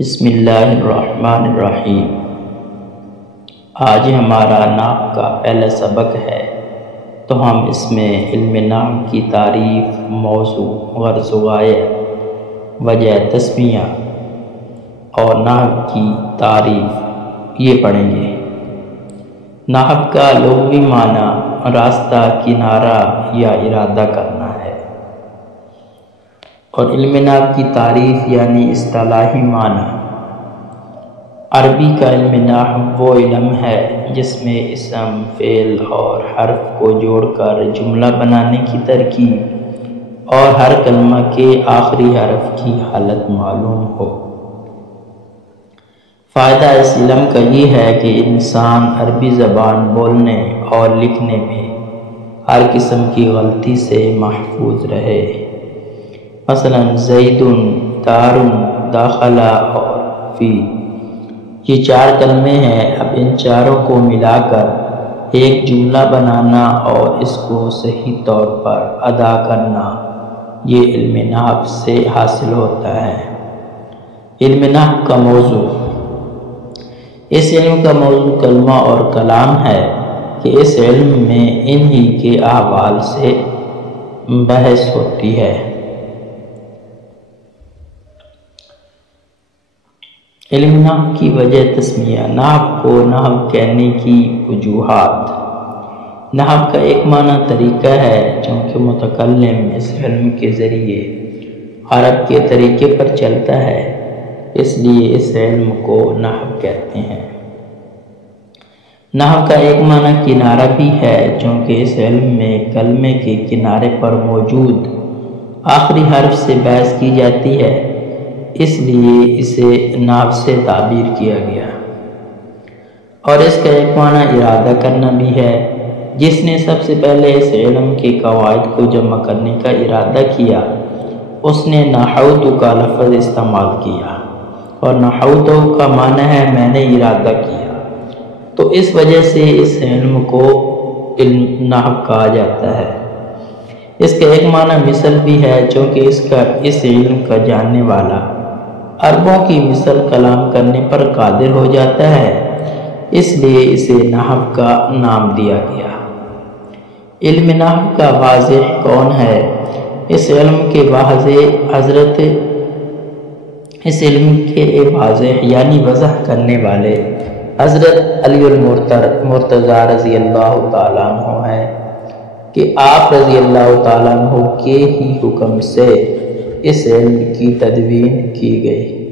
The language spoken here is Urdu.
بسم اللہ الرحمن الرحیم۔ آج ہمارا نحو کا پہلا سبق ہے، تو ہم اس میں علم نحو کی تعریف، موضوع، غرض و غایت، وجہ تسمیہ اور نحو کی تعریف یہ پڑھیں گے۔ نحو کا لغوی معنی راستہ، کنارہ یا ارادہ کرنا ہے، اور علم نحو کی تعریف یعنی اصطلاحی معنی۔ عربی کا علم نحو وہ علم ہے جس میں اسم، فعل اور حرف کو جوڑ کر جملہ بنانے کی ترکیب اور ہر کلمہ کے آخری حرف کی حالت معلوم ہو۔ فائدہ اس علم کا یہ ہے کہ انسان عربی زبان بولنے اور لکھنے میں ہر قسم کی غلطی سے محفوظ رہے۔ مثلا زید، دار، داخلہ اور فی، یہ چار کلمے ہیں۔ اب ان چاروں کو ملا کر ایک جملہ بنانا اور اس کو صحیح طور پر ادا کرنا، یہ علم نحو سے حاصل ہوتا ہے۔ علم نحو کا موضوع۔ اس علم کا موضوع کلمہ اور کلام ہے کہ اس علم میں انہی کے احوال سے بحث ہوتی ہے۔ علم نحو کی وجہ تسمیہ۔ نحو کو نحو کہنے کی وجوہات۔ نحو کا ایک معنی طریقہ ہے، چونکہ متکلم اس علم کے ذریعے عرب کے طریقے پر چلتا ہے، اس لیے اس علم کو نحو کہتے ہیں۔ نحو کا ایک معنی کنارہ بھی ہے، چونکہ اس علم میں کلمے کے کنارے پر موجود آخری حرف سے بحث کی جاتی ہے، اس لیے اسے نحو سے تعبیر کیا گیا۔ اور اس کا ایک معنی ارادہ کرنا بھی ہے۔ جس نے سب سے پہلے اس علم کے قواعد کو جمع کرنے کا ارادہ کیا، اس نے نحوت کا لفظ استعمال کیا، اور نحوت کا معنی ہے میں نے ارادہ کیا، تو اس وجہ سے اس علم کو علم نحو کہا جاتا ہے۔ اس کا ایک معنی مثل بھی ہے، چونکہ اس علم کا جاننے والا عربوں کی مثل کلام کرنے پر قادر ہو جاتا ہے، اس لیے اسے نحو کا نام دیا گیا۔ علم نحو کا واضح کون ہے؟ اس علم کے واضح یعنی وضح کرنے والے حضرت علی المرتضیٰ رضی اللہ تعالیٰ عنہ ہیں، کہ آپ رضی اللہ تعالیٰ عنہ کے ہی حکم سے اس علم کی تدوین کی گئی۔